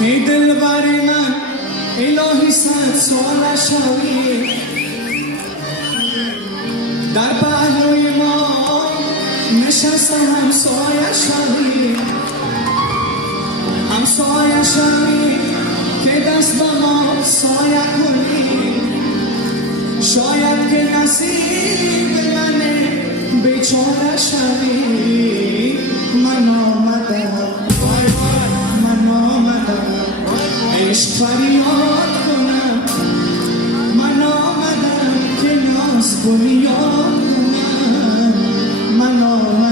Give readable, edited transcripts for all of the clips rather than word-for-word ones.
ای دلبر من الهی صد سال شوی در پهلوی ما نشسته همسایه شوی همسایه شوی که دست به ما سایه کنی شاید که نصیب منه بیچاره شوی من آمدم من آمدم عشق فریاد کنم من آمدم که ناز بنیاد کنم من آمدم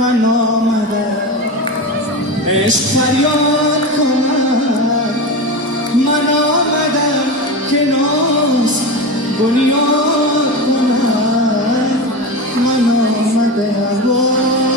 من آمدم عشق فریاد کنم من آمدم که ناز بنیاد کنم من آمدم